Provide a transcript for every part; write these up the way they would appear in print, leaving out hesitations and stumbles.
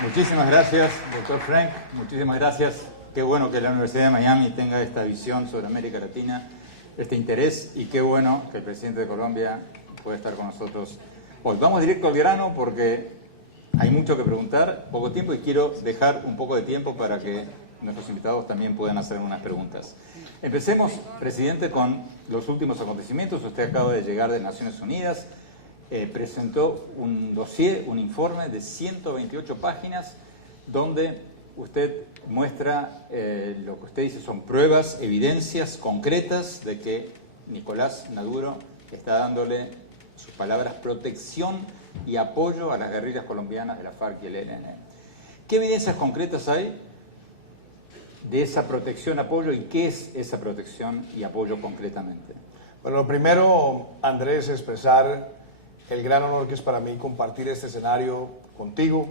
Muchísimas gracias, doctor Frank. Muchísimas gracias. Qué bueno que la Universidad de Miami tenga esta visión sobre América Latina, este interés, y qué bueno que el presidente de Colombia pueda estar con nosotros hoy. Vamos directo al grano porque hay mucho que preguntar, poco tiempo, y quiero dejar un poco de tiempo para que nuestros invitados también puedan hacer unas preguntas. Empecemos, presidente, con los últimos acontecimientos. Usted acaba de llegar de Naciones Unidas. Presentó un dossier, un informe de 128 páginas donde usted muestra lo que usted dice son pruebas, evidencias concretas de que Nicolás Maduro está dándole, sus palabras, protección y apoyo a las guerrillas colombianas de la FARC y el ELN. ¿Qué evidencias concretas hay de esa protección, apoyo, y qué es esa protección y apoyo concretamente? Bueno, lo primero, Andrés, expresar el gran honor que es para mí compartir este escenario contigo,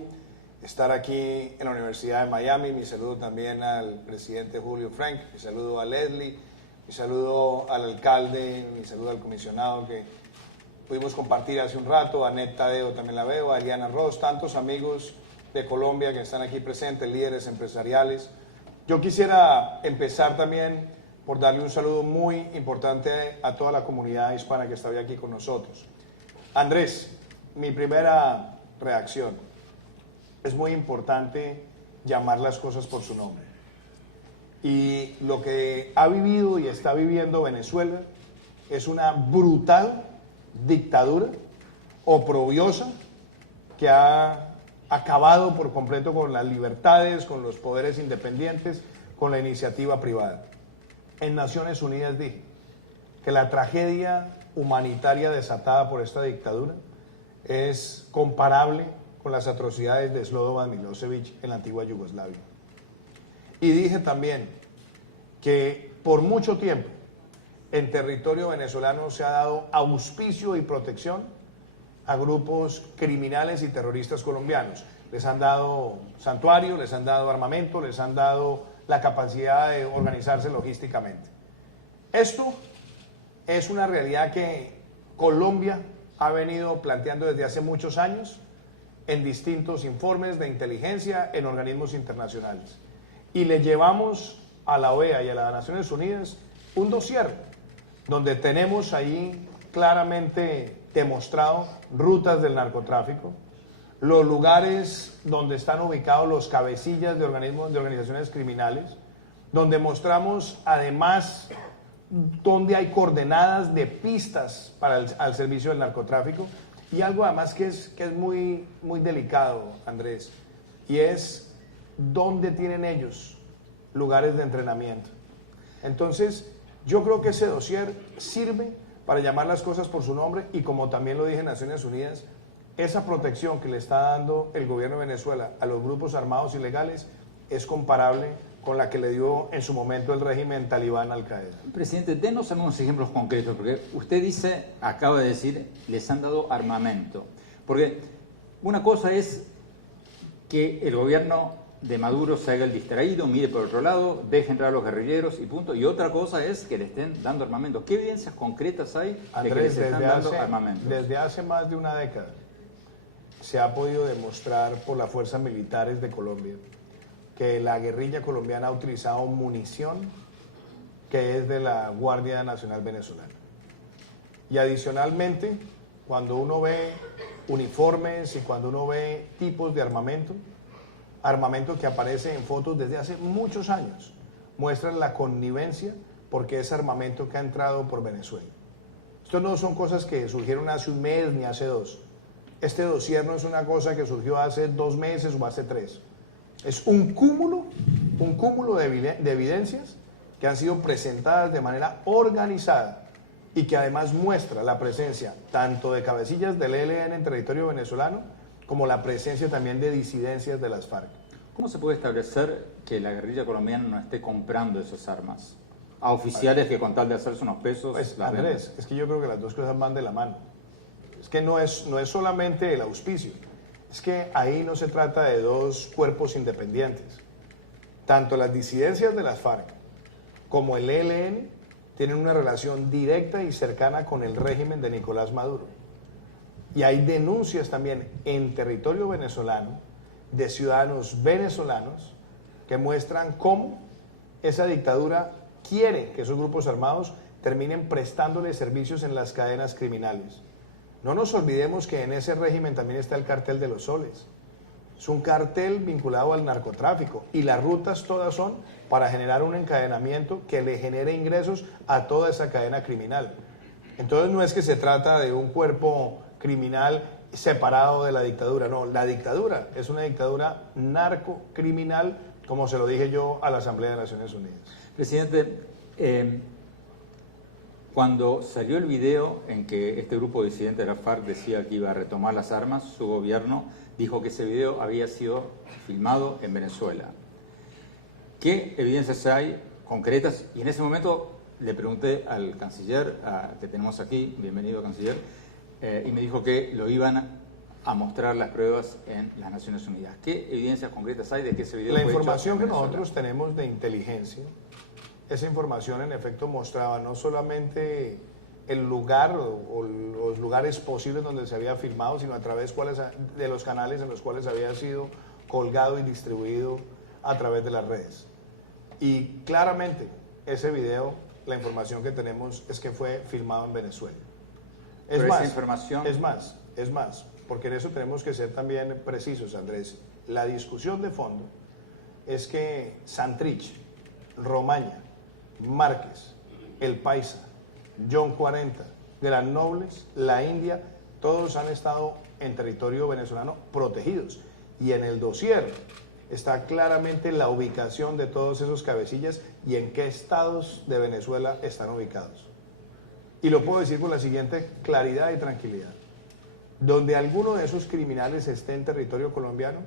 estar aquí en la Universidad de Miami. Mi saludo también al presidente Julio Frank, mi saludo a Leslie, mi saludo al alcalde, mi saludo al comisionado que pudimos compartir hace un rato, a Net Tadeo también la veo, a Eliana Ross, tantos amigos de Colombia que están aquí presentes, líderes empresariales. Yo quisiera empezar también por darle un saludo muy importante a toda la comunidad hispana que está hoy aquí con nosotros. Andrés, mi primera reacción, es muy importante llamar las cosas por su nombre. Y lo que ha vivido y está viviendo Venezuela es una brutal dictadura oprobiosa que ha acabado por completo con las libertades, con los poderes independientes, con la iniciativa privada. En Naciones Unidas dije que la tragedia humanitaria desatada por esta dictadura es comparable con las atrocidades de Slobodan Milosevic en la antigua Yugoslavia. Y dije también que por mucho tiempo en territorio venezolano se ha dado auspicio y protección a grupos criminales y terroristas colombianos. Les han dado santuario, les han dado armamento, les han dado la capacidad de organizarse logísticamente. Esto es una realidad que Colombia ha venido planteando desde hace muchos años en distintos informes de inteligencia en organismos internacionales. Y le llevamos a la OEA y a las Naciones Unidas un dossier donde tenemos ahí claramente demostrado rutas del narcotráfico, los lugares donde están ubicados los cabecillas de organismos, de organizaciones criminales, donde mostramos además donde hay coordenadas de pistas para al servicio del narcotráfico, y algo además que es muy delicado, Andrés, y es dónde tienen ellos lugares de entrenamiento. Entonces, yo creo que ese dossier sirve para llamar las cosas por su nombre, y como también lo dije en Naciones Unidas, esa protección que le está dando el gobierno de Venezuela a los grupos armados ilegales es comparable con la que le dio en su momento el régimen talibán Al-Qaeda. Presidente, denos algunos ejemplos concretos, porque usted dice, acaba de decir, les han dado armamento. Porque una cosa es que el gobierno de Maduro se haga el distraído, mire por otro lado, deje entrar a los guerrilleros y punto. Y otra cosa es que le estén dando armamento. ¿Qué evidencias concretas hay de que les están dando armamento? Desde hace más de una década se ha podido demostrar por las fuerzas militares de Colombia que la guerrilla colombiana ha utilizado munición que es de la Guardia Nacional Venezolana. Y adicionalmente, cuando uno ve uniformes y cuando uno ve tipos de armamento que aparece en fotos desde hace muchos años, muestran la connivencia porque es armamento que ha entrado por Venezuela. Esto no son cosas que surgieron hace un mes ni hace dos. Este dossier no es una cosa que surgió hace 2 meses o hace 3. Es un cúmulo de evidencias que han sido presentadas de manera organizada y que además muestra la presencia tanto de cabecillas del ELN en territorio venezolano como la presencia también de disidencias de las FARC. ¿Cómo se puede establecer que la guerrilla colombiana no esté comprando esas armas a oficiales que con tal de hacerse unos pesos... Pues, Andrés, es que yo creo que las dos cosas van de la mano. Es que no es solamente el auspicio. Es que ahí no se trata de dos cuerpos independientes. Tanto las disidencias de las FARC como el ELN tienen una relación directa y cercana con el régimen de Nicolás Maduro. Y hay denuncias también en territorio venezolano de ciudadanos venezolanos que muestran cómo esa dictadura quiere que esos grupos armados terminen prestándole servicios en las cadenas criminales. No nos olvidemos que en ese régimen también está el cartel de los soles. Es un cartel vinculado al narcotráfico y las rutas todas son para generar un encadenamiento que le genere ingresos a toda esa cadena criminal. Entonces no es que se trata de un cuerpo criminal separado de la dictadura, no, la dictadura es una dictadura narcocriminal, como se lo dije yo a la Asamblea de Naciones Unidas. Presidente, cuando salió el video en que este grupo disidente de la FARC decía que iba a retomar las armas, su gobierno dijo que ese video había sido filmado en Venezuela. ¿Qué evidencias hay concretas? Y en ese momento le pregunté al canciller, que tenemos aquí, bienvenido canciller, y me dijo que lo iban a mostrar las pruebas en las Naciones Unidas. ¿Qué evidencias concretas hay de que ese video La fue información hecho en que Venezuela? nosotros tenemos de inteligencia, esa información en efecto mostraba no solamente el lugar o los lugares posibles donde se había filmado, sino a través de los canales en los cuales había sido colgado y distribuido a través de las redes. Y claramente ese video, la información que tenemos es que fue filmado en Venezuela. Es Pero más, esa información... es más, porque en eso tenemos que ser también precisos, Andrés. La discusión de fondo es que Santrich, Romaña, Márquez, El Paisa, John 40, Gran Nobles, la India, todos han estado en territorio venezolano protegidos. Y en el dossier está claramente la ubicación de todos esos cabecillas y en qué estados de Venezuela están ubicados. Y lo puedo decir con la siguiente claridad y tranquilidad. Donde alguno de esos criminales esté en territorio colombiano,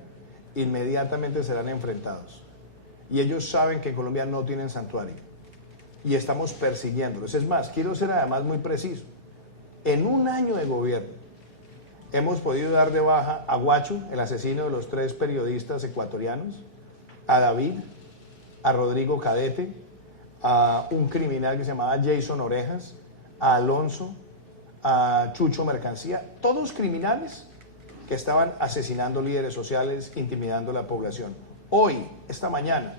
inmediatamente serán enfrentados. Y ellos saben que en Colombia no tienen santuario. Y estamos persiguiéndolos. Es más, quiero ser además muy preciso. En un año de gobierno, hemos podido dar de baja a Guacho, el asesino de los 3 periodistas ecuatorianos, a David, a Rodrigo Cadete, a un criminal que se llamaba Jason Orejas, a Alonso, a Chucho Mercancía, todos criminales que estaban asesinando líderes sociales, intimidando a la población. Hoy, esta mañana,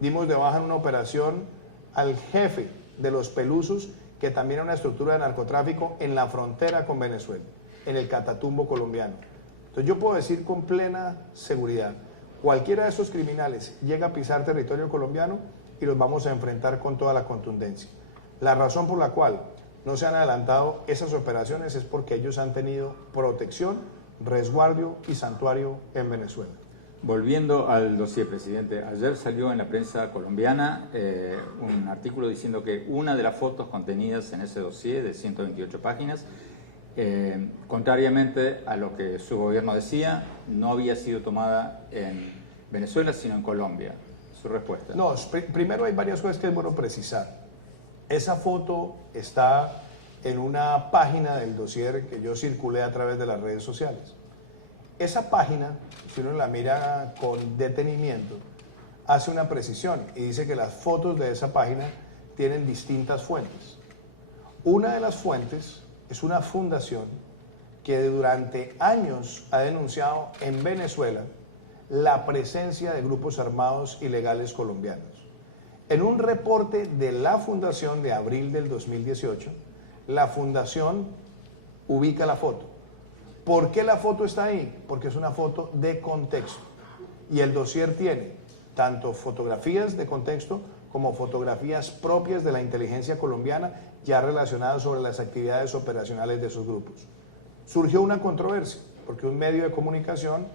dimos de baja en una operación al jefe de los Pelusos, que también era una estructura de narcotráfico en la frontera con Venezuela, en el Catatumbo colombiano. Entonces yo puedo decir con plena seguridad, cualquiera de esos criminales llega a pisar territorio colombiano y los vamos a enfrentar con toda la contundencia. La razón por la cual no se han adelantado esas operaciones es porque ellos han tenido protección, resguardo y santuario en Venezuela. Volviendo al dossier, presidente, ayer salió en la prensa colombiana un artículo diciendo que una de las fotos contenidas en ese dossier de 128 páginas, contrariamente a lo que su gobierno decía, no había sido tomada en Venezuela, sino en Colombia. Su respuesta. No, primero hay varias cosas que es bueno precisar. Esa foto está en una página del dossier que yo circulé a través de las redes sociales. Esa página, si uno la mira con detenimiento, hace una precisión y dice que las fotos de esa página tienen distintas fuentes. Una de las fuentes es una fundación que durante años ha denunciado en Venezuela la presencia de grupos armados ilegales colombianos. En un reporte de la fundación de abril del 2018, la fundación ubica la foto. ¿Por qué la foto está ahí? Porque es una foto de contexto. Y el dossier tiene tanto fotografías de contexto como fotografías propias de la inteligencia colombiana ya relacionadas sobre las actividades operacionales de esos grupos. Surgió una controversia, porque un medio de comunicación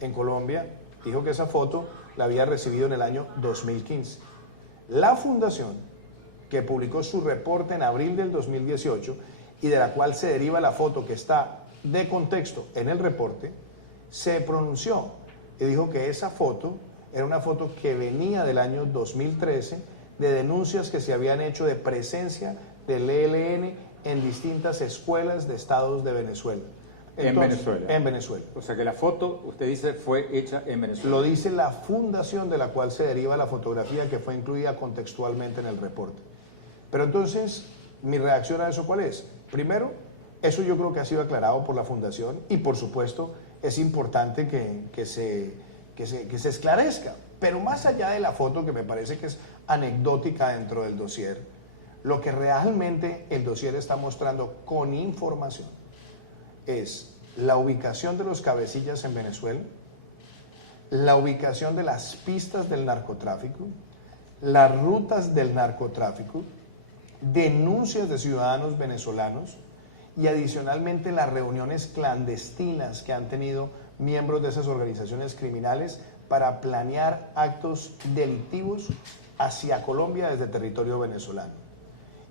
en Colombia dijo que esa foto la había recibido en el año 2015. La fundación, que publicó su reporte en abril del 2018 y de la cual se deriva la foto que está de contexto en el reporte, se pronunció y dijo que esa foto era una foto que venía del año 2013 de denuncias que se habían hecho de presencia del ELN en distintas escuelas de estados de Venezuela. Entonces, en Venezuela. En Venezuela. O sea que la foto, usted dice, fue hecha en Venezuela. Lo dice la fundación de la cual se deriva la fotografía que fue incluida contextualmente en el reporte. Pero entonces, mi reacción a eso, ¿cuál es? Primero, eso yo creo que ha sido aclarado por la fundación y por supuesto es importante que se que se esclarezca. Pero más allá de la foto, que me parece que es anecdótica dentro del dossier, lo que realmente el dossier está mostrando con información es la ubicación de los cabecillas en Venezuela, la ubicación de las pistas del narcotráfico, las rutas del narcotráfico, denuncias de ciudadanos venezolanos y adicionalmente las reuniones clandestinas que han tenido miembros de esas organizaciones criminales para planear actos delictivos hacia Colombia desde territorio venezolano.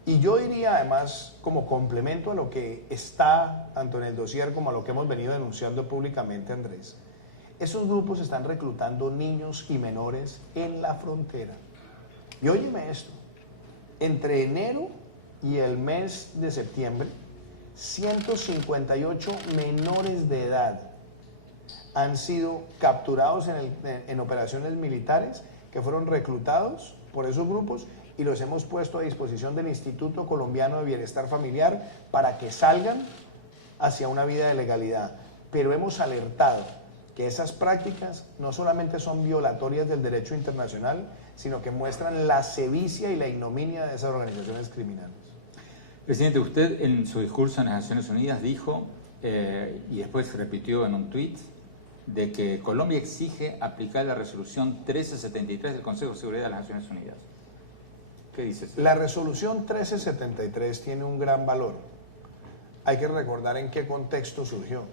Y yo diría además, como complemento a lo que está tanto en el dossier como a lo que hemos venido denunciando públicamente, Andrés, esos grupos están reclutando niños y menores en la frontera. Y óyeme esto, entre enero y el mes de septiembre, 158 menores de edad han sido capturados en operaciones militares que fueron reclutados por esos grupos y los hemos puesto a disposición del Instituto Colombiano de Bienestar Familiar para que salgan hacia una vida de legalidad. Pero hemos alertado que esas prácticas no solamente son violatorias del derecho internacional, sino que muestran la sevicia y la ignominia de esas organizaciones criminales. Presidente, usted en su discurso en las Naciones Unidas dijo, y después repitió en un tuit, de que Colombia exige aplicar la resolución 1373 del Consejo de Seguridad de las Naciones Unidas. ¿Qué dice eso? La resolución 1373 tiene un gran valor. Hay que recordar en qué contexto surgió.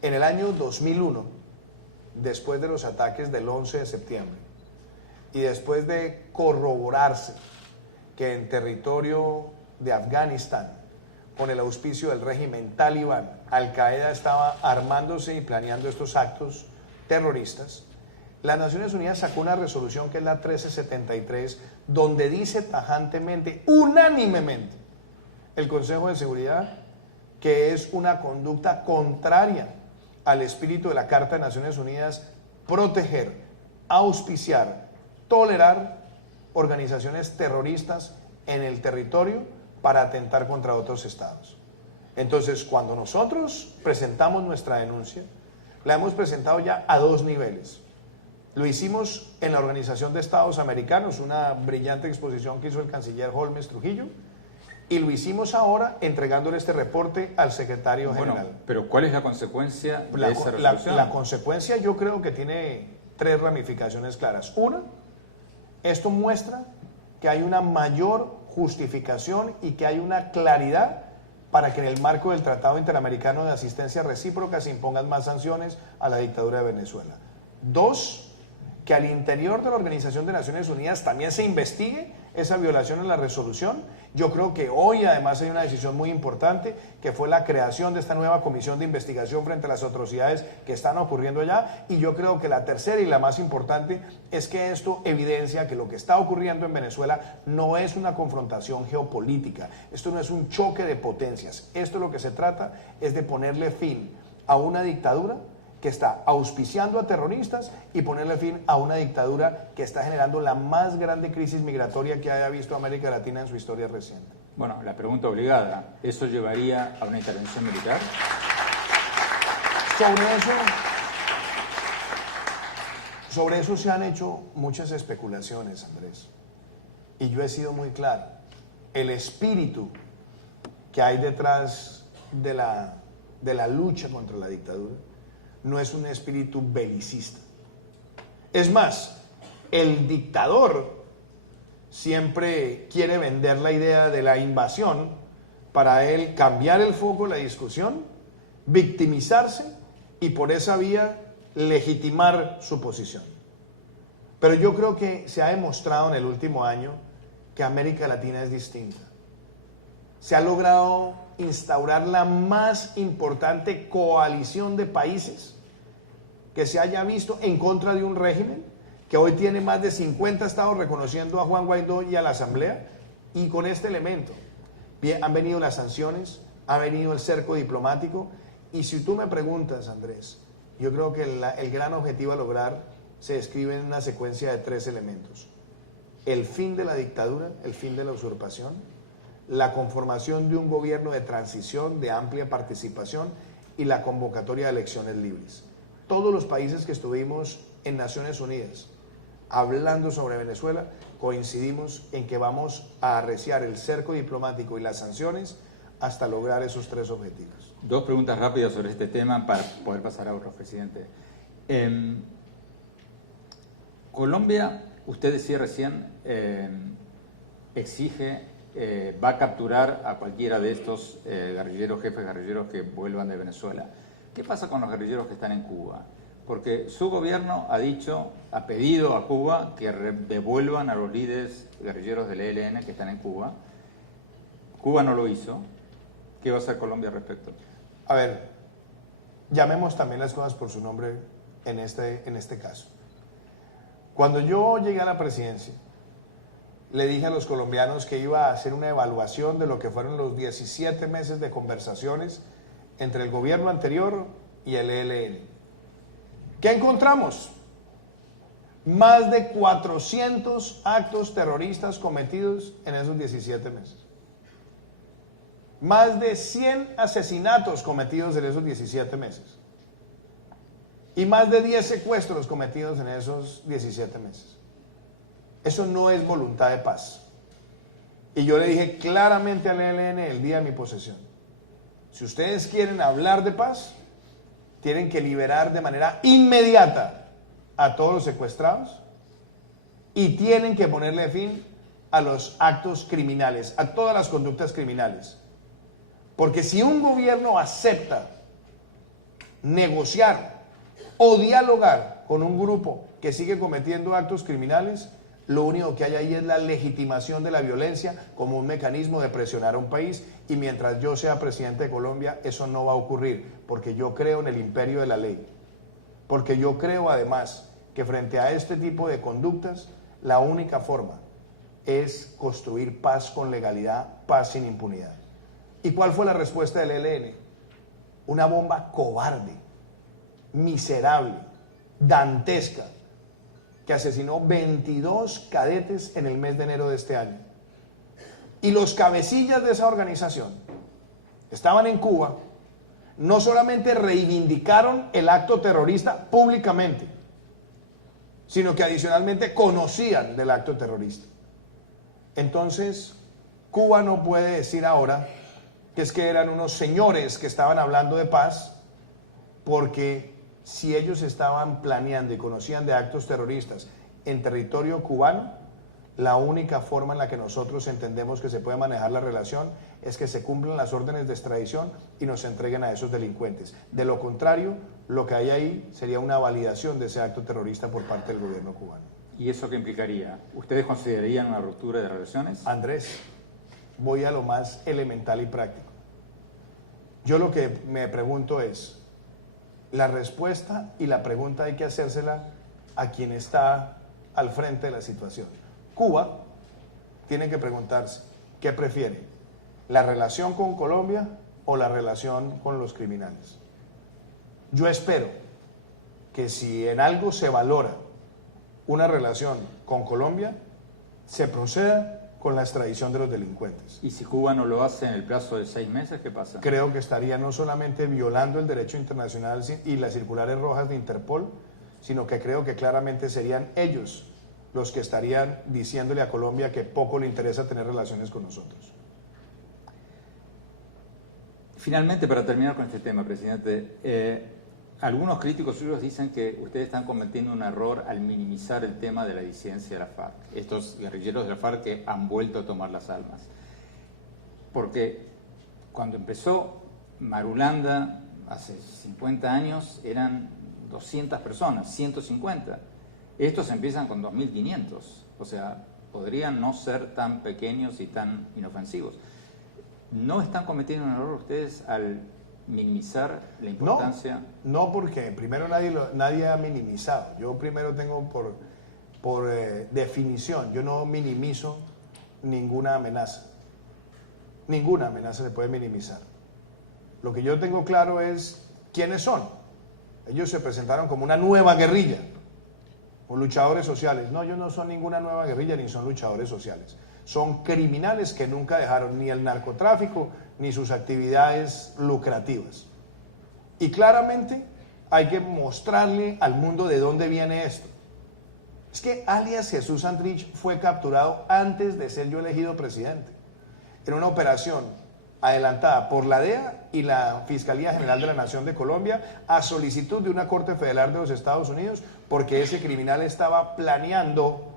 En el año 2001, después de los ataques del 11 de septiembre, y después de corroborarse que en territorio de Afganistán, con el auspicio del régimen talibán, Al-Qaeda estaba armándose y planeando estos actos terroristas, las Naciones Unidas sacó una resolución que es la 1373, donde dice tajantemente, unánimemente, el Consejo de Seguridad, que es una conducta contraria al espíritu de la Carta de Naciones Unidas, proteger, auspiciar, tolerar organizaciones terroristas en el territorio para atentar contra otros estados. Entonces, cuando nosotros presentamos nuestra denuncia, la hemos presentado ya a dos niveles. Lo hicimos en la Organización de Estados Americanos, una brillante exposición que hizo el canciller Holmes Trujillo, y lo hicimos ahora entregándole este reporte al secretario general. Pero ¿cuál es la consecuencia de esa resolución? La consecuencia yo creo que tiene tres ramificaciones claras. Una, esto muestra que hay una mayor justificación y que hay una claridad para que en el marco del Tratado Interamericano de Asistencia Recíproca se impongan más sanciones a la dictadura de Venezuela. Dos, que al interior de la Organización de Naciones Unidas también se investigue esa violación en la resolución. Yo creo que hoy además hay una decisión muy importante, que fue la creación de esta nueva comisión de investigación frente a las atrocidades que están ocurriendo allá, y yo creo que la tercera y la más importante es que esto evidencia que lo que está ocurriendo en Venezuela no es una confrontación geopolítica, esto no es un choque de potencias, esto lo que se trata es de ponerle fin a una dictadura que está auspiciando a terroristas y ponerle fin a una dictadura que está generando la más grande crisis migratoria que haya visto América Latina en su historia reciente. Bueno, la pregunta obligada, ¿eso llevaría a una intervención militar? Sobre eso se han hecho muchas especulaciones, Andrés. Y yo he sido muy claro. El espíritu que hay detrás de la lucha contra la dictadura no es un espíritu belicista. Es más, el dictador siempre quiere vender la idea de la invasión para él cambiar el foco de la discusión, victimizarse y por esa vía legitimar su posición. Pero yo creo que se ha demostrado en el último año que América Latina es distinta. Se ha logrado instaurar la más importante coalición de países que se haya visto en contra de un régimen que hoy tiene más de 50 estados reconociendo a Juan Guaidó y a la Asamblea, y con este elemento bien, han venido las sanciones, ha venido el cerco diplomático, y si tú me preguntas, Andrés, yo creo que el gran objetivo a lograr se describe en una secuencia de tres elementos: el fin de la dictadura, el fin de la usurpación, la conformación de un gobierno de transición de amplia participación y la convocatoria de elecciones libres. todos los países que estuvimos en Naciones Unidas hablando sobre Venezuela, coincidimos en que vamos a arreciar el cerco diplomático y las sanciones hasta lograr esos 3 objetivos. 2 preguntas rápidas sobre este tema para poder pasar a otros, presidente. Colombia, usted decía recién, exige, va a capturar a cualquiera de estos guerrilleros, jefes guerrilleros que vuelvan de Venezuela. ¿Qué pasa con los guerrilleros que están en Cuba? Porque su gobierno ha pedido a Cuba que devuelvan a los líderes guerrilleros del ELN que están en Cuba. Cuba no lo hizo. ¿Qué va a hacer Colombia al respecto? A ver, llamemos también las cosas por su nombre en este caso. Cuando yo llegué a la presidencia, le dije a los colombianos que iba a hacer una evaluación de lo que fueron los 17 meses de conversaciones entre el gobierno anterior y el ELN. ¿Qué encontramos? Más de 400 actos terroristas cometidos en esos 17 meses. Más de 100 asesinatos cometidos en esos 17 meses. Y más de 10 secuestros cometidos en esos 17 meses. Eso no es voluntad de paz. Y yo le dije claramente al ELN el día de mi posesión: si ustedes quieren hablar de paz, tienen que liberar de manera inmediata a todos los secuestrados y tienen que ponerle fin a los actos criminales, a todas las conductas criminales. Porque si un gobierno acepta negociar o dialogar con un grupo que sigue cometiendo actos criminales, lo único que hay ahí es la legitimación de la violencia como un mecanismo de presionar a un país, y mientras yo sea presidente de Colombia eso no va a ocurrir, porque yo creo en el imperio de la ley, porque yo creo además que frente a este tipo de conductas la única forma es construir paz con legalidad, paz sin impunidad. ¿Y cuál fue la respuesta del ELN? Una bomba cobarde, miserable, dantesca, que asesinó 22 cadetes en el mes de enero de este año. Y los cabecillas de esa organización estaban en Cuba, no solamente reivindicaron el acto terrorista públicamente, sino que adicionalmente conocían del acto terrorista. Entonces, Cuba no puede decir ahora que es que eran unos señores que estaban hablando de paz, porque si ellos estaban planeando y conocían de actos terroristas en territorio cubano, la única forma en la que nosotros entendemos que se puede manejar la relación es que se cumplan las órdenes de extradición y nos entreguen a esos delincuentes. De lo contrario, lo que hay ahí sería una validación de ese acto terrorista por parte del gobierno cubano. ¿Y eso qué implicaría? ¿Ustedes considerarían una ruptura de relaciones? Andrés, voy a lo más elemental y práctico. Yo lo que me pregunto es, la respuesta y la pregunta hay que hacérsela a quien está al frente de la situación. Cuba tiene que preguntarse, ¿qué prefiere? ¿La relación con Colombia o la relación con los criminales? Yo espero que si en algo se valora una relación con Colombia, se proceda con la extradición de los delincuentes. ¿Y si Cuba no lo hace en el plazo de 6 meses, qué pasa? Creo que estaría no solamente violando el derecho internacional y las circulares rojas de Interpol, sino que creo que claramente serían ellos los que estarían diciéndole a Colombia que poco le interesa tener relaciones con nosotros. Finalmente, para terminar con este tema, presidente, algunos críticos suyos dicen que ustedes están cometiendo un error al minimizar el tema de la disidencia de la FARC, estos guerrilleros de la FARC que han vuelto a tomar las armas. Porque cuando empezó Marulanda, hace 50 años, eran 200 personas, 150. Estos empiezan con 2.500, o sea, podrían no ser tan pequeños y tan inofensivos. ¿No están cometiendo un error ustedes al minimizar la importancia? No, porque primero nadie ha minimizado. Yo primero tengo por definición, yo no minimizo ninguna amenaza. Ninguna amenaza se puede minimizar. Lo que yo tengo claro es quiénes son. Ellos se presentaron como una nueva guerrilla, o luchadores sociales. No, ellos no son ninguna nueva guerrilla ni son luchadores sociales. Son criminales que nunca dejaron ni el narcotráfico ni sus actividades lucrativas. Y claramente hay que mostrarle al mundo de dónde viene esto. Es que alias Jesús Santrich fue capturado antes de ser yo elegido presidente, en una operación adelantada por la DEA y la Fiscalía General de la Nación de Colombia a solicitud de una Corte Federal de los Estados Unidos, porque ese criminal estaba planeando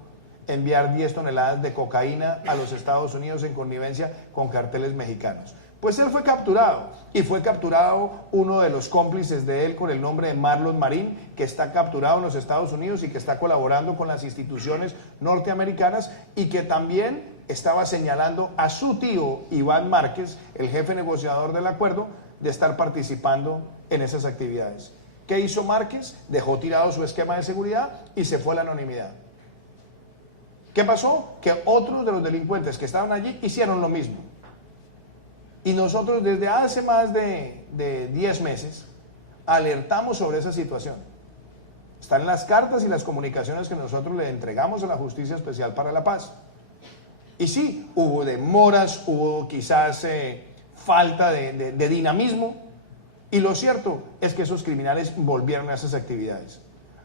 enviar 10 toneladas de cocaína a los Estados Unidos en connivencia con carteles mexicanos. Pues él fue capturado, y fue capturado uno de los cómplices de él con el nombre de Marlon Marín, que está capturado en los Estados Unidos y que está colaborando con las instituciones norteamericanas, y que también estaba señalando a su tío Iván Márquez, el jefe negociador del acuerdo, de estar participando en esas actividades. ¿Qué hizo Márquez? Dejó tirado su esquema de seguridad y se fue a la anonimidad. ¿Qué pasó? Que otros de los delincuentes que estaban allí hicieron lo mismo. Y nosotros desde hace más de 10 meses alertamos sobre esa situación. Están las cartas y las comunicaciones que nosotros le entregamos a la Justicia Especial para la Paz. Y sí, hubo demoras, hubo quizás falta de dinamismo, y lo cierto es que esos criminales volvieron a esas actividades.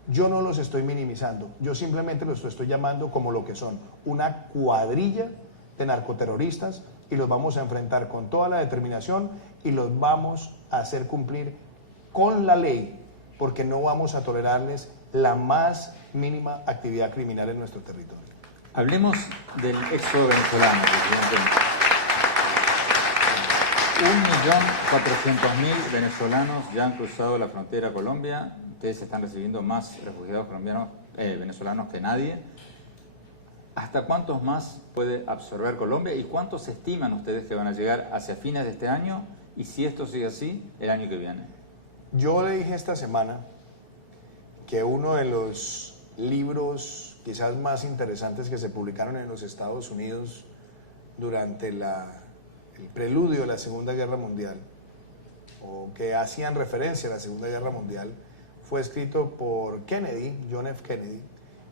Yo no los estoy minimizando, yo simplemente los estoy llamando como lo que son, una cuadrilla de narcoterroristas, y los vamos a enfrentar con toda la determinación y los vamos a hacer cumplir con la ley, porque no vamos a tolerarles la más mínima actividad criminal en nuestro territorio. Hablemos del éxodo venezolano, presidente. 1.400.000 venezolanos ya han cruzado la frontera a Colombia. Ustedes están recibiendo más refugiados venezolanos que nadie. ¿Hasta cuántos más puede absorber Colombia y cuántos estiman ustedes que van a llegar hacia fines de este año, y si esto sigue así, el año que viene? Yo le dije esta semana que uno de los libros quizás más interesantes que se publicaron en los Estados Unidos durante el preludio de la Segunda Guerra Mundial, o que hacían referencia a la Segunda Guerra Mundial, fue escrito por Kennedy, John F. Kennedy,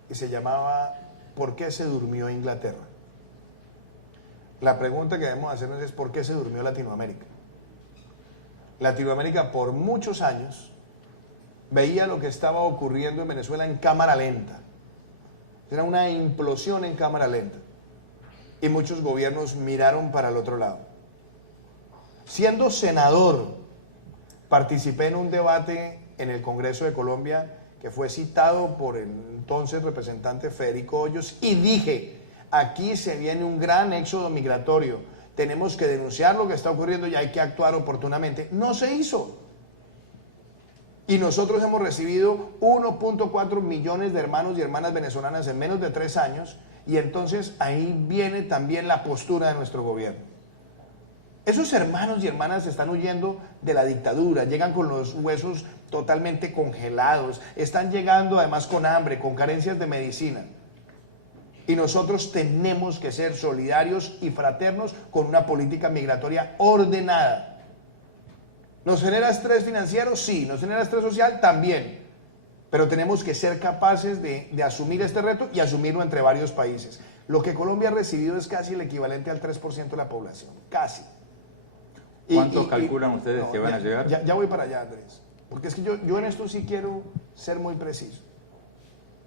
y se llamaba ¿Por qué se durmió Inglaterra? La pregunta que debemos hacernos es ¿por qué se durmió Latinoamérica? Latinoamérica por muchos años veía lo que estaba ocurriendo en Venezuela en cámara lenta. Era una implosión en cámara lenta. Y muchos gobiernos miraron para el otro lado. Siendo senador, participé en un debate en el Congreso de Colombia que fue citado por el entonces representante Federico Hoyos, y dije, aquí se viene un gran éxodo migratorio, tenemos que denunciar lo que está ocurriendo y hay que actuar oportunamente. No se hizo. Y nosotros hemos recibido 1.4 millones de hermanos y hermanas venezolanas en menos de 3 años, y entonces ahí viene también la postura de nuestro gobierno. Esos hermanos y hermanas están huyendo de la dictadura, llegan con los huesos totalmente congelados, están llegando además con hambre, con carencias de medicina. Y nosotros tenemos que ser solidarios y fraternos con una política migratoria ordenada. ¿Nos genera estrés financiero? Sí. ¿Nos genera estrés social? También. Pero tenemos que ser capaces de asumir este reto y asumirlo entre varios países. Lo que Colombia ha recibido es casi el equivalente al 3% de la población, casi. ¿Cuántos calculan ustedes que van a llegar? Ya voy para allá, Andrés. Porque es que yo en esto sí quiero ser muy preciso.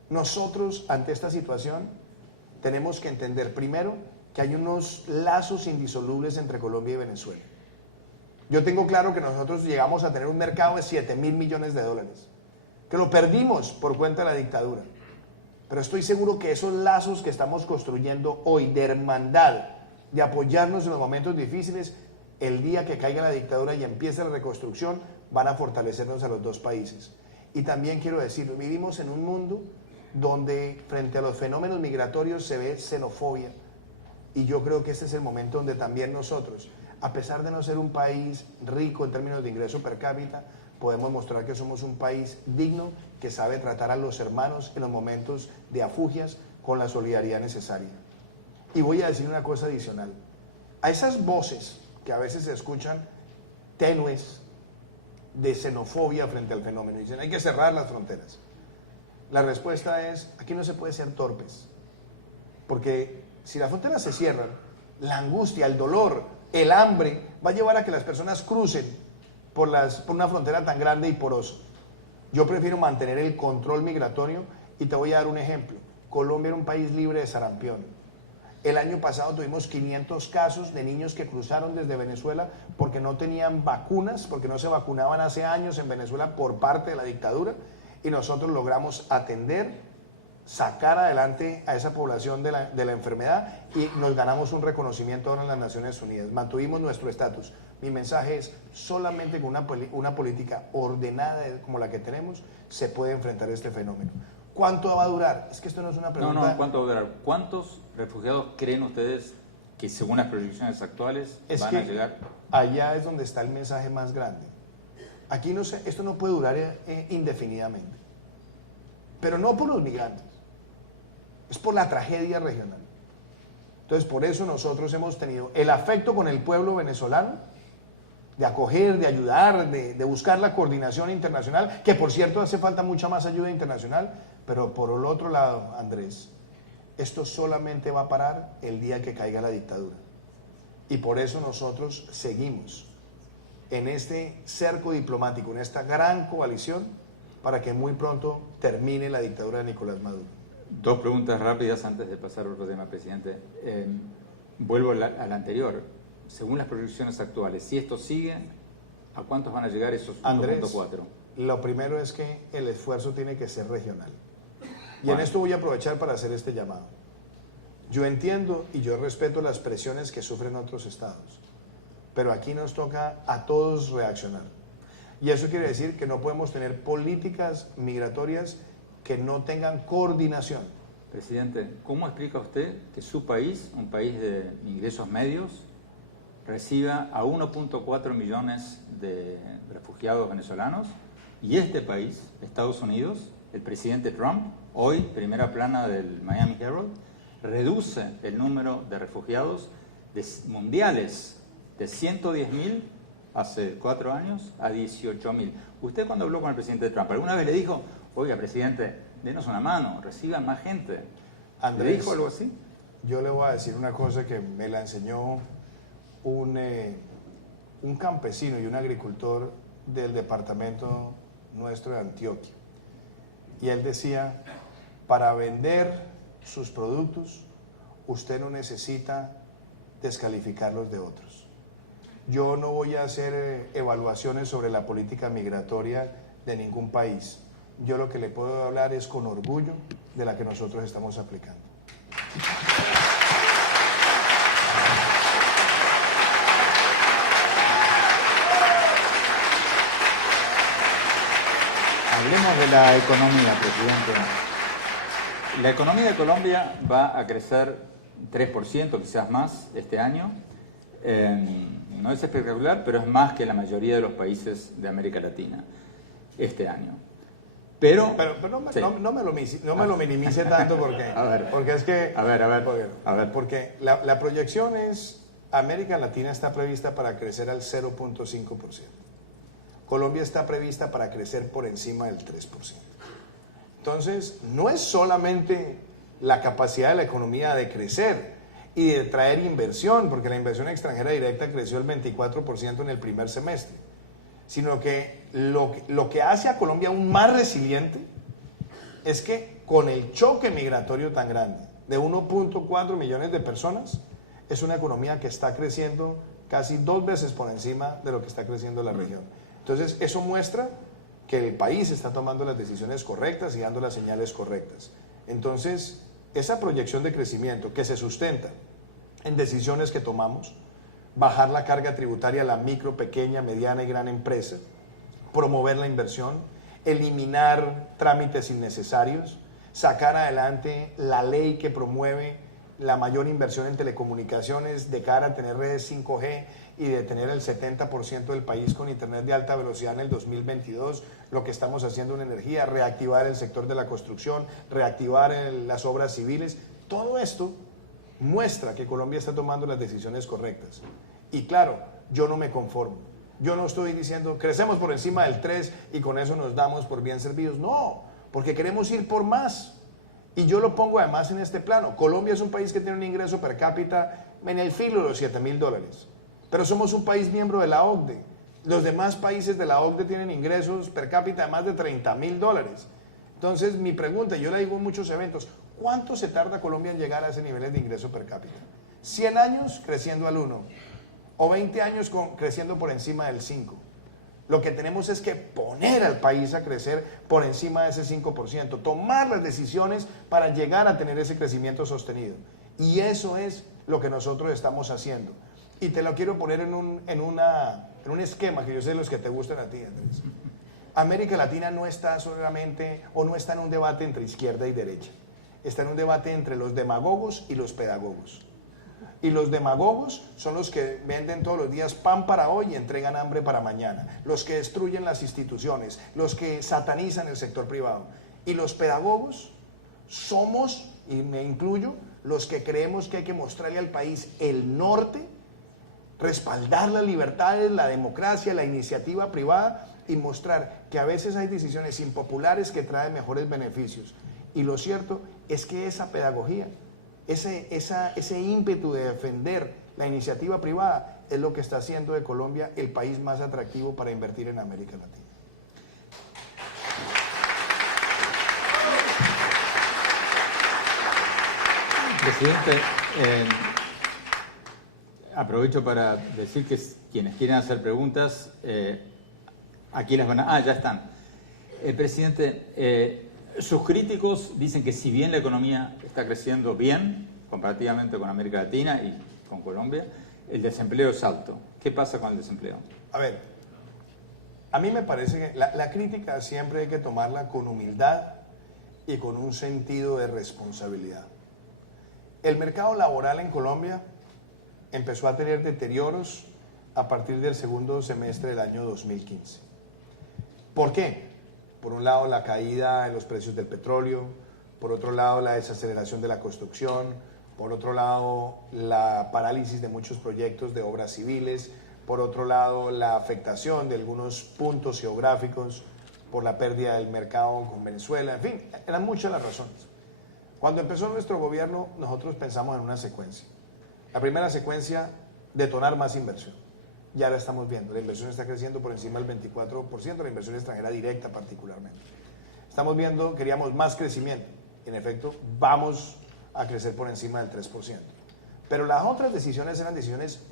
Nosotros, ante esta situación, tenemos que entender primero que hay unos lazos indisolubles entre Colombia y Venezuela. Yo tengo claro que nosotros llegamos a tener un mercado de 7.000 millones de dólares, que lo perdimos por cuenta de la dictadura. Pero estoy seguro que esos lazos que estamos construyendo hoy de hermandad, de apoyarnos en los momentos difíciles, el día que caiga la dictadura y empiece la reconstrucción, van a fortalecernos a los dos países. Y también quiero decir, vivimos en un mundo donde frente a los fenómenos migratorios se ve xenofobia, y yo creo que este es el momento donde también nosotros, a pesar de no ser un país rico en términos de ingreso per cápita, podemos mostrar que somos un país digno, que sabe tratar a los hermanos en los momentos de afugias con la solidaridad necesaria. Y voy a decir una cosa adicional. A esas voces que a veces se escuchan tenues de xenofobia frente al fenómeno, dicen hay que cerrar las fronteras. La respuesta es, aquí no se puede ser torpes, porque si las fronteras se cierran, la angustia, el dolor, el hambre va a llevar a que las personas crucen por una frontera tan grande y porosa. Yo prefiero mantener el control migratorio y te voy a dar un ejemplo. Colombia era un país libre de sarampión. El año pasado tuvimos 500 casos de niños que cruzaron desde Venezuela porque no tenían vacunas, porque no se vacunaban hace años en Venezuela por parte de la dictadura, y nosotros logramos atender, sacar adelante a esa población de la enfermedad, y nos ganamos un reconocimiento ahora en las Naciones Unidas. Mantuvimos nuestro estatus. Mi mensaje es, solamente con una política ordenada como la que tenemos, se puede enfrentar este fenómeno. ¿Cuánto va a durar? Es que esto no es una pregunta... No, ¿cuánto va a durar? ¿Cuántos refugiados creen ustedes que, según las proyecciones actuales, van a llegar? Allá es donde está el mensaje más grande. Aquí no sé, esto no puede durar indefinidamente. Pero no por los migrantes, es por la tragedia regional. Entonces, por eso nosotros hemos tenido el afecto con el pueblo venezolano, de acoger, de ayudar, de buscar la coordinación internacional, que por cierto hace falta mucha más ayuda internacional, pero por el otro lado, Andrés, esto solamente va a parar el día que caiga la dictadura. Y por eso nosotros seguimos en este cerco diplomático, en esta gran coalición, para que muy pronto termine la dictadura de Nicolás Maduro. Dos preguntas rápidas antes de pasar a otro tema, presidente. Vuelvo a la anterior. Según las proyecciones actuales, si esto sigue, ¿a cuántos van a llegar esos 1.4? Lo primero es que el esfuerzo tiene que ser regional. Y en esto voy a aprovechar para hacer este llamado. Yo entiendo y yo respeto las presiones que sufren otros estados, pero aquí nos toca a todos reaccionar. Y eso quiere decir que no podemos tener políticas migratorias que no tengan coordinación. Presidente, ¿cómo explica usted que su país, un país de ingresos medios, reciba a 1.4 millones de refugiados venezolanos, y este país, Estados Unidos, el presidente Trump, hoy, primera plana del Miami Herald, reduce el número de refugiados mundiales de 110.000 hace 4 años a 18.000? Usted, cuando habló con el presidente Trump, ¿alguna vez le dijo, oiga, presidente, denos una mano, reciban más gente? Andrés, ¿le dijo algo así? Yo le voy a decir una cosa que me la enseñó un campesino y un agricultor del departamento nuestro de Antioquia. Y él decía, para vender sus productos, usted no necesita descalificarlos de otros. Yo no voy a hacer evaluaciones sobre la política migratoria de ningún país. Yo lo que le puedo hablar es con orgullo de la que nosotros estamos aplicando. Hablemos de la economía, presidente. La economía de Colombia va a crecer 3%, quizás más, este año. No es espectacular, pero es más que la mayoría de los países de América Latina este año. Pero no me lo minimice tanto porque es que... Porque la proyección es, América Latina está prevista para crecer al 0.5%. Colombia está prevista para crecer por encima del 3%. Entonces, no es solamente la capacidad de la economía de crecer y de traer inversión, porque la inversión extranjera directa creció el 24% en el primer semestre, sino que lo que hace a Colombia aún más resiliente es que con el choque migratorio tan grande de 1.4 millones de personas, es una economía que está creciendo casi 2 veces por encima de lo que está creciendo la región. Entonces, eso muestra que el país está tomando las decisiones correctas y dando las señales correctas. Entonces, esa proyección de crecimiento que se sustenta en decisiones que tomamos, bajar la carga tributaria a la micro, pequeña, mediana y gran empresa, promover la inversión, eliminar trámites innecesarios, sacar adelante la ley que promueve la mayor inversión en telecomunicaciones de cara a tener redes 5G y de tener el 70% del país con internet de alta velocidad en el 2022, lo que estamos haciendo en energía, reactivar el sector de la construcción, reactivar las obras civiles. Todo esto muestra que Colombia está tomando las decisiones correctas. Y claro, yo no me conformo. Yo no estoy diciendo, crecemos por encima del 3 y con eso nos damos por bien servidos. No, porque queremos ir por más. Y yo lo pongo además en este plano. Colombia es un país que tiene un ingreso per cápita en el filo de los $7.000. Pero somos un país miembro de la OCDE, Los demás países de la OCDE tienen ingresos per cápita de más de $30.000. Entonces, mi pregunta, yo la digo en muchos eventos, ¿cuánto se tarda Colombia en llegar a ese nivel de ingreso per cápita? ¿100 años creciendo al 1 o 20 años creciendo por encima del 5? Lo que tenemos es que poner al país a crecer por encima de ese 5%, tomar las decisiones para llegar a tener ese crecimiento sostenido. Y eso es lo que nosotros estamos haciendo. Y te lo quiero poner en un esquema que yo sé de los que te gustan a ti, Andrés. América Latina no está solamente, o no está en un debate entre izquierda y derecha. Está en un debate entre los demagogos y los pedagogos. Y los demagogos son los que venden todos los días pan para hoy y entregan hambre para mañana. Los que destruyen las instituciones, los que satanizan el sector privado. Y los pedagogos somos, y me incluyo, los que creemos que hay que mostrarle al país el norte, respaldar las libertades, la democracia, la iniciativa privada y mostrar que a veces hay decisiones impopulares que traen mejores beneficios. Y lo cierto es que esa pedagogía, ese ímpetu de defender la iniciativa privada es lo que está haciendo de Colombia el país más atractivo para invertir en América Latina. Presidente, aprovecho para decir que quienes quieran hacer preguntas, aquí las van a... ya están. Presidente, sus críticos dicen que si bien la economía está creciendo bien, comparativamente con América Latina y con Colombia, el desempleo es alto. ¿Qué pasa con el desempleo? A ver, a mí me parece que la crítica siempre hay que tomarla con humildad y con un sentido de responsabilidad. El mercado laboral en Colombia empezó a tener deterioros a partir del segundo semestre del año 2015. ¿Por qué? Por un lado, la caída en los precios del petróleo, por otro lado, la desaceleración de la construcción, por otro lado, la parálisis de muchos proyectos de obras civiles, por otro lado, la afectación de algunos puntos geográficos por la pérdida del mercado con Venezuela, en fin, eran muchas las razones. Cuando empezó nuestro gobierno, nosotros pensamos en una secuencia. La primera secuencia, detonar más inversión. Ya la estamos viendo, la inversión está creciendo por encima del 24%, la inversión extranjera directa particularmente. Estamos viendo, queríamos más crecimiento, en efecto, vamos a crecer por encima del 3%. Pero las otras decisiones eran decisiones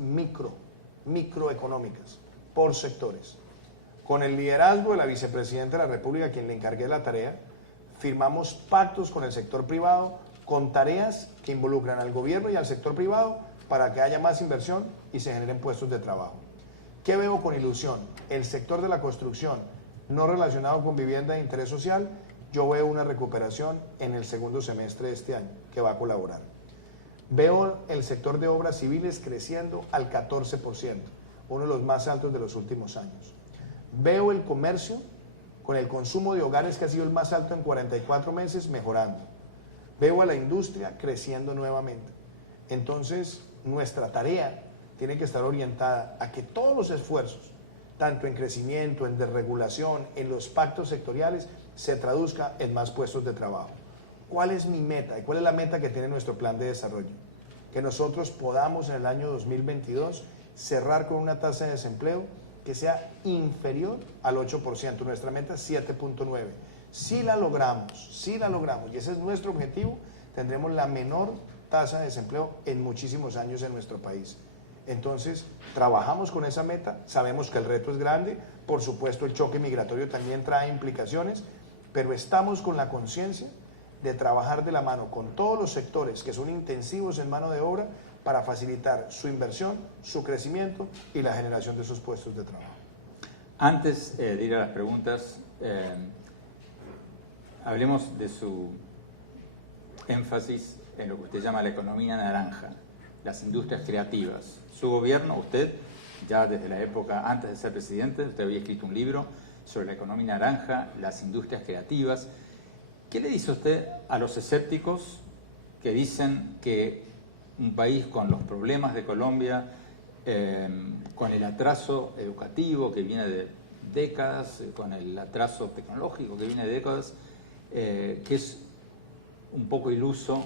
microeconómicas, por sectores. Con el liderazgo de la vicepresidenta de la República, a quien le encargué la tarea, firmamos pactos con el sector privado, con tareas que involucran al gobierno y al sector privado para que haya más inversión y se generen puestos de trabajo. ¿Qué veo con ilusión? El sector de la construcción no relacionado con vivienda de interés social, yo veo una recuperación en el segundo semestre de este año que va a colaborar. Veo el sector de obras civiles creciendo al 14%, uno de los más altos de los últimos años. Veo el comercio con el consumo de hogares que ha sido el más alto en 44 meses mejorando. Veo a la industria creciendo nuevamente. Entonces, nuestra tarea tiene que estar orientada a que todos los esfuerzos, tanto en crecimiento, en desregulación, en los pactos sectoriales, se traduzca en más puestos de trabajo. ¿Cuál es mi meta y cuál es la meta que tiene nuestro plan de desarrollo? Que nosotros podamos en el año 2022 cerrar con una tasa de desempleo que sea inferior al 8%. Nuestra meta es 7.9%. Si la logramos, y ese es nuestro objetivo, tendremos la menor tasa de desempleo en muchísimos años en nuestro país. Entonces, trabajamos con esa meta, sabemos que el reto es grande, por supuesto el choque migratorio también trae implicaciones, pero estamos con la conciencia de trabajar de la mano con todos los sectores que son intensivos en mano de obra para facilitar su inversión, su crecimiento y la generación de esos puestos de trabajo. Antes de ir a las preguntas, hablemos de su énfasis en lo que usted llama la economía naranja, las industrias creativas. Su gobierno, usted, ya desde la época antes de ser presidente, usted había escrito un libro sobre la economía naranja, las industrias creativas. ¿Qué le dice usted a los escépticos que dicen que un país con los problemas de Colombia, con el atraso educativo que viene de décadas, con el atraso tecnológico que viene de décadas, que es un poco iluso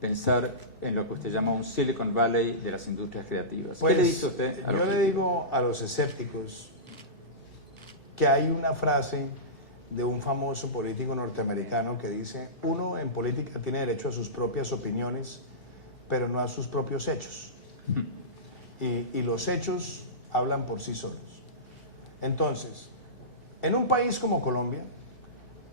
pensar en lo que usted llama un Silicon Valley de las industrias creativas? Pues, ¿qué le dice usted a yo le digo a los escépticos que hay una frase de un famoso político norteamericano que dice: uno en política tiene derecho a sus propias opiniones, pero no a sus propios hechos. Y los hechos hablan por sí solos. Entonces, en un país como Colombia,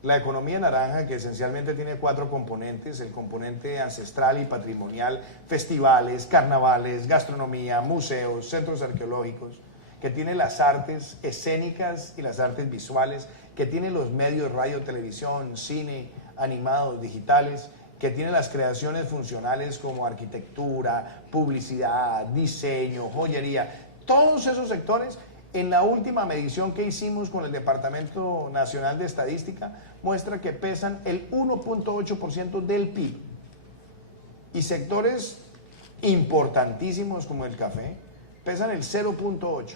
la economía naranja, que esencialmente tiene 4 componentes: el componente ancestral y patrimonial, festivales, carnavales, gastronomía, museos, centros arqueológicos, que tiene las artes escénicas y las artes visuales, que tiene los medios, radio, televisión, cine, animados, digitales, que tiene las creaciones funcionales como arquitectura, publicidad, diseño, joyería, todos esos sectores. En la última medición que hicimos con el Departamento Nacional de Estadística, muestra que pesan el 1.8% del PIB. Y sectores importantísimos como el café pesan el 0.8%.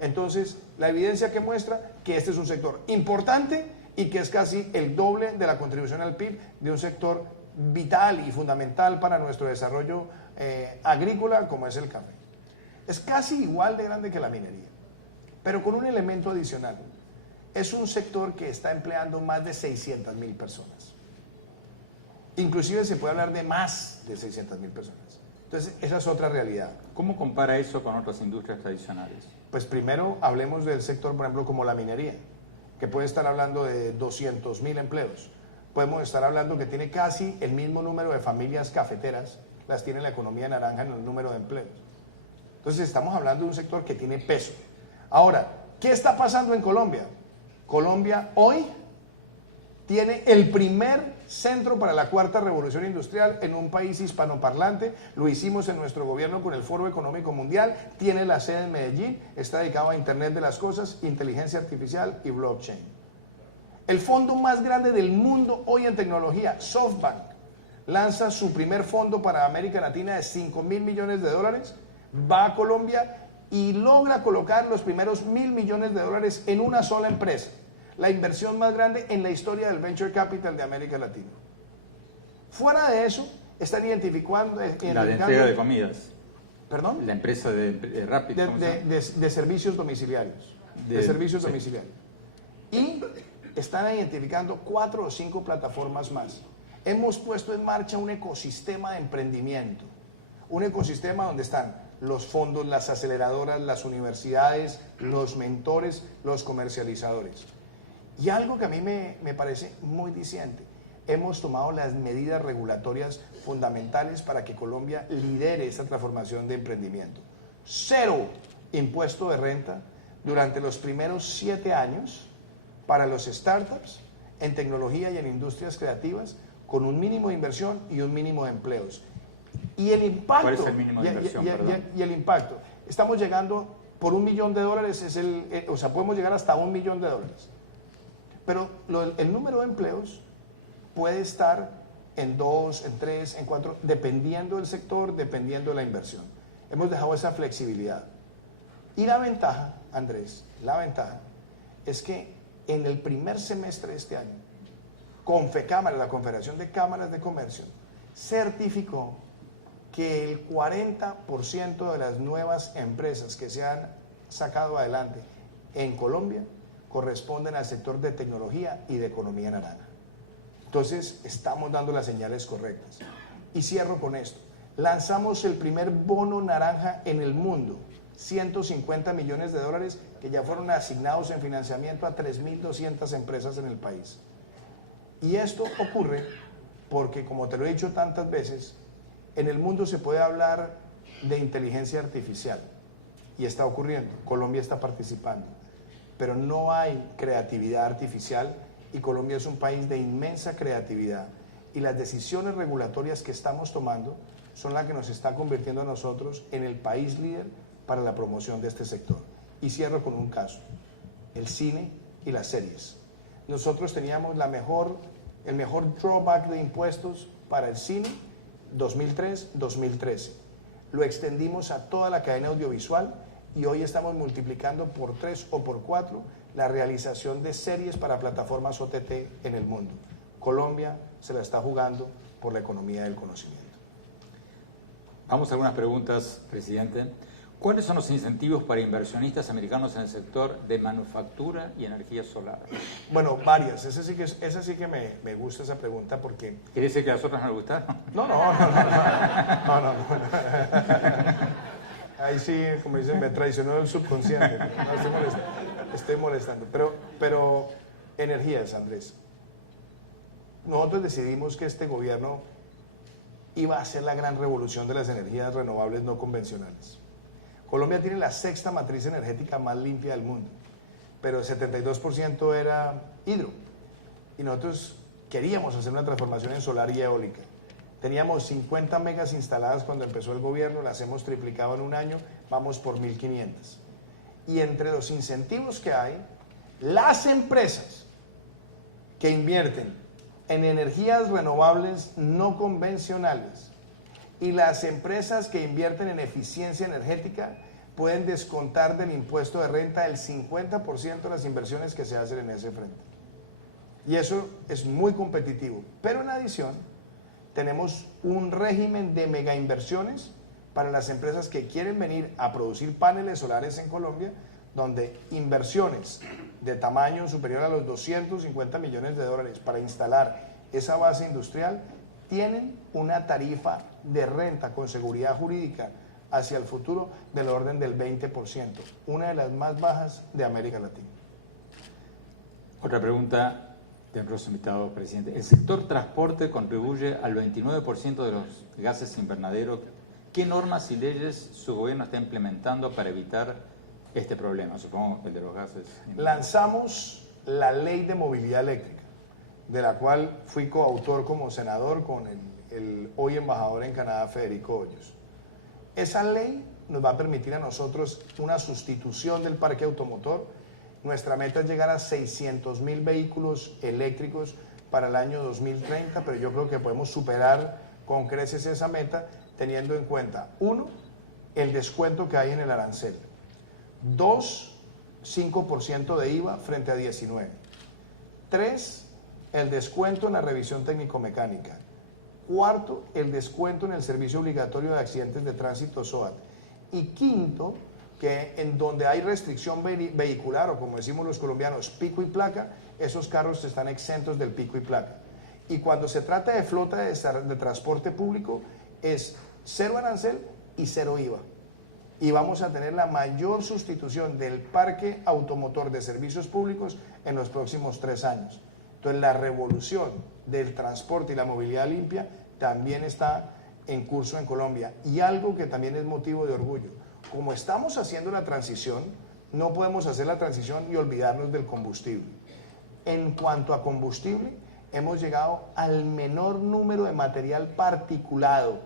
Entonces, la evidencia que muestra que este es un sector importante y que es casi el doble de la contribución al PIB de un sector vital y fundamental para nuestro desarrollo agrícola como es el café. Es casi igual de grande que la minería, pero con un elemento adicional. Es un sector que está empleando más de 600.000 personas. Inclusive se puede hablar de más de 600.000 personas. Entonces, esa es otra realidad. ¿Cómo compara eso con otras industrias tradicionales? Pues primero hablemos del sector, por ejemplo, como la minería, que puede estar hablando de 200.000 empleos. Podemos estar hablando que tiene casi el mismo número de familias cafeteras, las tiene la economía naranja en el número de empleos. Entonces, estamos hablando de un sector que tiene peso. Ahora, ¿qué está pasando en Colombia? Colombia hoy tiene el primer centro para la cuarta revolución industrial en un país hispanoparlante. Lo hicimos en nuestro gobierno con el Foro Económico Mundial. Tiene la sede en Medellín. Está dedicado a Internet de las Cosas, inteligencia artificial y blockchain. El fondo más grande del mundo hoy en tecnología, SoftBank, lanza su primer fondo para América Latina de $5.000 millones. Va a Colombia y logra colocar los primeros $1.000 millones en una sola empresa. La inversión más grande en la historia del venture capital de América Latina. Fuera de eso, están identificando... La de entrega de comidas. ¿Perdón? La empresa de Rappi. De servicios domiciliarios. De servicios domiciliarios. Y están identificando 4 o 5 plataformas más. Hemos puesto en marcha un ecosistema de emprendimiento. Un ecosistema donde están los fondos, las aceleradoras, las universidades, los mentores, los comercializadores. Y algo que a mí me parece muy diciente: hemos tomado las medidas regulatorias fundamentales para que Colombia lidere esta transformación de emprendimiento. 0 impuesto de renta durante los primeros 7 años para los startups en tecnología y en industrias creativas, con un mínimo de inversión y un mínimo de empleos. Y el impacto... ¿Cuál es el mínimo de inversión? Y el impacto. Estamos llegando por $1 millón, o sea, podemos llegar hasta $1 millón. Pero el número de empleos puede estar en 2, en 3, en 4, dependiendo del sector, dependiendo de la inversión. Hemos dejado esa flexibilidad. Y la ventaja, Andrés, la ventaja es que en el primer semestre de este año, Confecámaras, la Confederación de Cámaras de Comercio, certificó que el 40% de las nuevas empresas que se han sacado adelante en Colombia corresponden al sector de tecnología y de economía naranja. Entonces, estamos dando las señales correctas. Y cierro con esto. Lanzamos el primer bono naranja en el mundo, $150 millones que ya fueron asignados en financiamiento a 3.200 empresas en el país. Y esto ocurre porque, como te lo he dicho tantas veces, en el mundo se puede hablar de inteligencia artificial y está ocurriendo. Colombia está participando, pero no hay creatividad artificial y Colombia es un país de inmensa creatividad y las decisiones regulatorias que estamos tomando son las que nos está convirtiendo a nosotros en el país líder para la promoción de este sector. Y cierro con un caso: el cine y las series. Nosotros teníamos el mejor drawback de impuestos para el cine 2003-2013. Lo extendimos a toda la cadena audiovisual y hoy estamos multiplicando por 3 o por 4 la realización de series para plataformas OTT en el mundo. Colombia se la está jugando por la economía del conocimiento. Vamos a algunas preguntas, presidente. ¿Cuáles son los incentivos para inversionistas americanos en el sector de manufactura y energía solar? Bueno, varias. Esa sí que me gusta esa pregunta porque... ¿Quiere decir que a nosotros nos gustaron? No. Ahí sí, como dicen, me traicionó el subconsciente. No, estoy molestando. Pero energías, Andrés. Nosotros decidimos que este gobierno iba a hacer la gran revolución de las energías renovables no convencionales. Colombia tiene la sexta matriz energética más limpia del mundo, pero el 72% era hidro. Y nosotros queríamos hacer una transformación en solar y eólica. Teníamos 50 megas instaladas cuando empezó el gobierno, las hemos triplicado en un año, vamos por 1.500. Y entre los incentivos que hay, las empresas que invierten en energías renovables no convencionales y las empresas que invierten en eficiencia energética pueden descontar del impuesto de renta el 50% de las inversiones que se hacen en ese frente. Y eso es muy competitivo. Pero en adición, tenemos un régimen de mega inversiones para las empresas que quieren venir a producir paneles solares en Colombia, donde inversiones de tamaño superior a los 250 millones de dólares para instalar esa base industrial tienen una tarifa de renta con seguridad jurídica hacia el futuro del orden del 20%, una de las más bajas de América Latina. Otra pregunta del próximo invitado, presidente. El sector transporte contribuye al 29% de los gases invernaderos. ¿Qué normas y leyes su gobierno está implementando para evitar este problema? Supongo el de los gases. Lanzamos la Ley de Movilidad Eléctrica, de la cual fui coautor como senador con el hoy embajador en Canadá, Federico Hoyos. Esa ley nos va a permitir a nosotros una sustitución del parque automotor. Nuestra meta es llegar a 600.000 vehículos eléctricos para el año 2030, pero yo creo que podemos superar con creces esa meta teniendo en cuenta, 1, el descuento que hay en el arancel, 2, 5% de IVA frente a 19%, 3, el descuento en la revisión técnico-mecánica, 4, el descuento en el servicio obligatorio de accidentes de tránsito SOAT, y 5, que en donde hay restricción vehicular, o como decimos los colombianos, pico y placa, esos carros están exentos del pico y placa. Y cuando se trata de flota de transporte público, es 0 arancel y 0 IVA. Y vamos a tener la mayor sustitución del parque automotor de servicios públicos en los próximos 3 años. Entonces, la revolución del transporte y la movilidad limpia también está en curso en Colombia. Y algo que también es motivo de orgullo. Como estamos haciendo la transición, no podemos hacer la transición y olvidarnos del combustible. En cuanto a combustible, hemos llegado al menor número de material particulado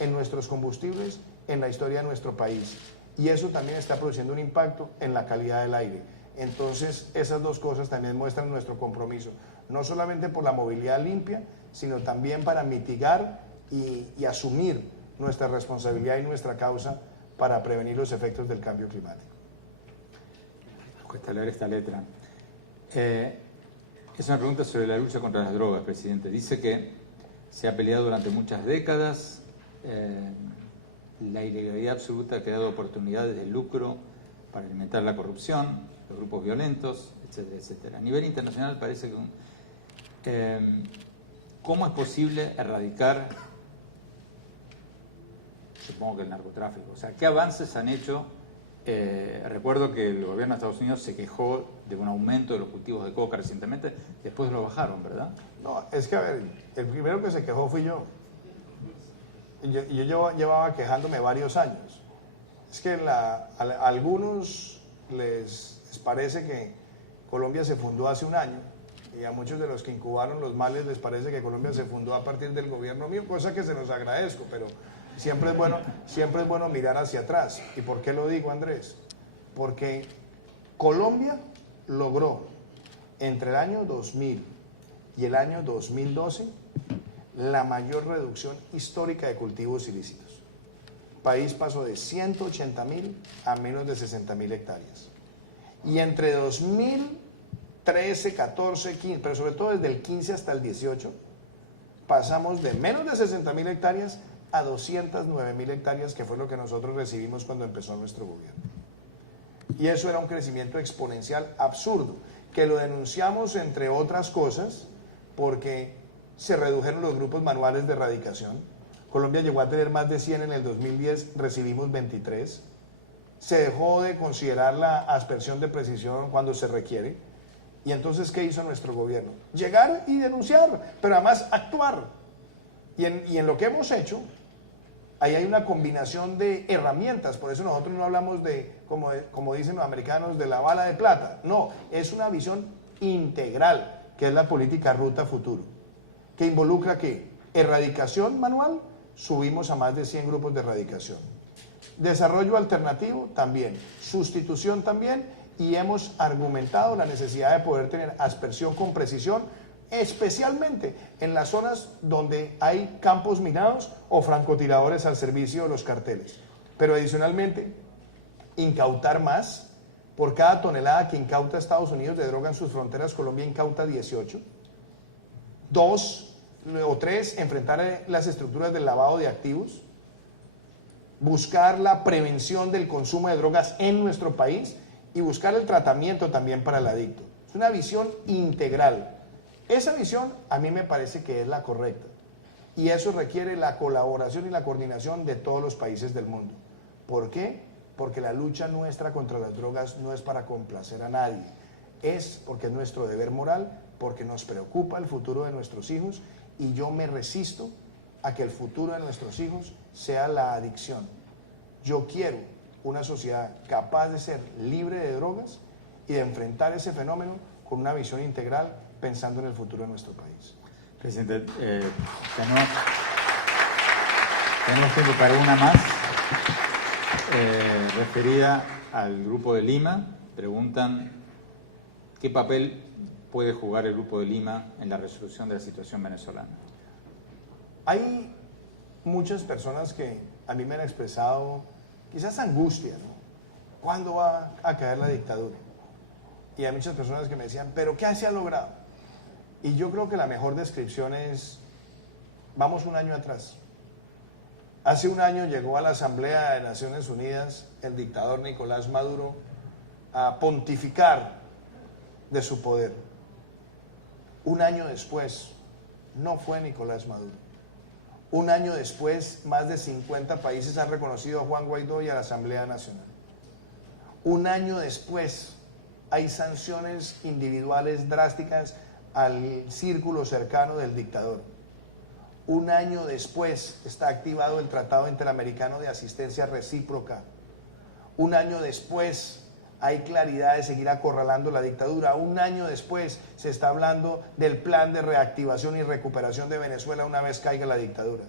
en nuestros combustibles en la historia de nuestro país. Y eso también está produciendo un impacto en la calidad del aire. Entonces, esas dos cosas también muestran nuestro compromiso, no solamente por la movilidad limpia, sino también para mitigar y asumir nuestra responsabilidad y nuestra causa para prevenir los efectos del cambio climático. Me cuesta leer esta letra. Es una pregunta sobre la lucha contra las drogas, presidente. Dice que se ha peleado durante muchas décadas, la ilegalidad absoluta ha creado oportunidades de lucro para alimentar la corrupción, los grupos violentos, etcétera, etcétera. A nivel internacional parece que ¿cómo es posible erradicar, supongo que el narcotráfico? O sea, ¿qué avances han hecho? Recuerdo que el gobierno de Estados Unidos se quejó de un aumento de los cultivos de coca recientemente, después lo bajaron, ¿verdad? No, es que a ver, el primero que se quejó fui yo. Yo llevaba quejándome varios años. Es que a algunos les parece que Colombia se fundó hace un año, y a muchos de los que incubaron los males les parece que Colombia se fundó a partir del gobierno mío, cosa que se los agradezco, pero siempre es bueno mirar hacia atrás. ¿Y por qué lo digo, Andrés? Porque Colombia logró entre el año 2000 y el año 2012 la mayor reducción histórica de cultivos ilícitos. El país pasó de 180.000 a menos de 60.000 hectáreas. Y entre 2013, 14, 15, pero sobre todo desde el 15 hasta el 18, pasamos de menos de 60.000 hectáreas a 209.000 hectáreas, que fue lo que nosotros recibimos cuando empezó nuestro gobierno. Y eso era un crecimiento exponencial absurdo, que lo denunciamos, entre otras cosas, porque se redujeron los grupos manuales de erradicación. Colombia llegó a tener más de 100 en el 2010, recibimos 23. Se dejó de considerar la aspersión de precisión cuando se requiere. Y entonces, ¿qué hizo nuestro gobierno? Llegar y denunciar, pero además actuar. Y en lo que hemos hecho, ahí hay una combinación de herramientas. Por eso nosotros no hablamos de, como dicen los americanos, de la bala de plata. No, es una visión integral, que es la política Ruta Futuro, que involucra ¿qué? Erradicación manual, subimos a más de 100 grupos de erradicación. Desarrollo alternativo también, sustitución también, y hemos argumentado la necesidad de poder tener aspersión con precisión, especialmente en las zonas donde hay campos minados o francotiradores al servicio de los carteles. Pero adicionalmente, incautar más. Por cada tonelada que incauta Estados Unidos de droga en sus fronteras, Colombia incauta 18. 2 o 3, enfrentar las estructuras del lavado de activos. Buscar la prevención del consumo de drogas en nuestro país y buscar el tratamiento también para el adicto. Es una visión integral. Esa visión a mí me parece que es la correcta. Y eso requiere la colaboración y la coordinación de todos los países del mundo. ¿Por qué? Porque la lucha nuestra contra las drogas no es para complacer a nadie. Es porque es nuestro deber moral, porque nos preocupa el futuro de nuestros hijos, y yo me resisto a que el futuro de nuestros hijos sea la adicción. Yo quiero una sociedad capaz de ser libre de drogas y de enfrentar ese fenómeno con una visión integral, pensando en el futuro de nuestro país. Presidente, tenemos tiempo para una más, referida al Grupo de Lima. Preguntan, ¿qué papel puede jugar el Grupo de Lima en la resolución de la situación venezolana? Hay muchas personas que a mí me han expresado quizás angustia, ¿no? ¿Cuándo va a caer la dictadura? Y hay muchas personas que me decían, ¿pero qué se ha logrado? Y yo creo que la mejor descripción es, vamos un año atrás. Hace un año llegó a la Asamblea de Naciones Unidas el dictador Nicolás Maduro a pontificar de su poder. Un año después, no fue Nicolás Maduro. Un año después, más de 50 países han reconocido a Juan Guaidó y a la Asamblea Nacional. Un año después, hay sanciones individuales drásticas al círculo cercano del dictador. Un año después está activado el Tratado Interamericano de Asistencia Recíproca. Un año después hay claridad de seguir acorralando la dictadura. Un año después se está hablando del plan de reactivación y recuperación de Venezuela una vez caiga la dictadura.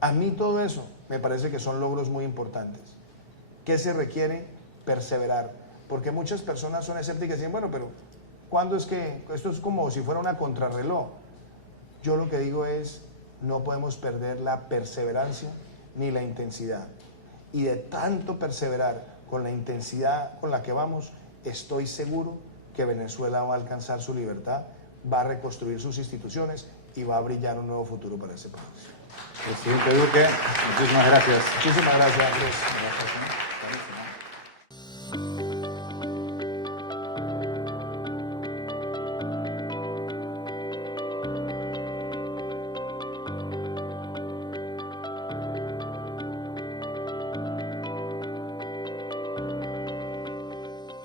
A mí todo eso me parece que son logros muy importantes. ¿Qué se requiere? Perseverar. Porque muchas personas son escépticas y dicen, bueno, pero ¿cuándo es que esto es como si fuera una contrarreloj? Yo lo que digo es, no podemos perder la perseverancia ni la intensidad. Y de tanto perseverar con la intensidad con la que vamos, estoy seguro que Venezuela va a alcanzar su libertad, va a reconstruir sus instituciones y va a brillar un nuevo futuro para ese país. Presidente Duque, muchísimas gracias. Muchísimas gracias, Andrés.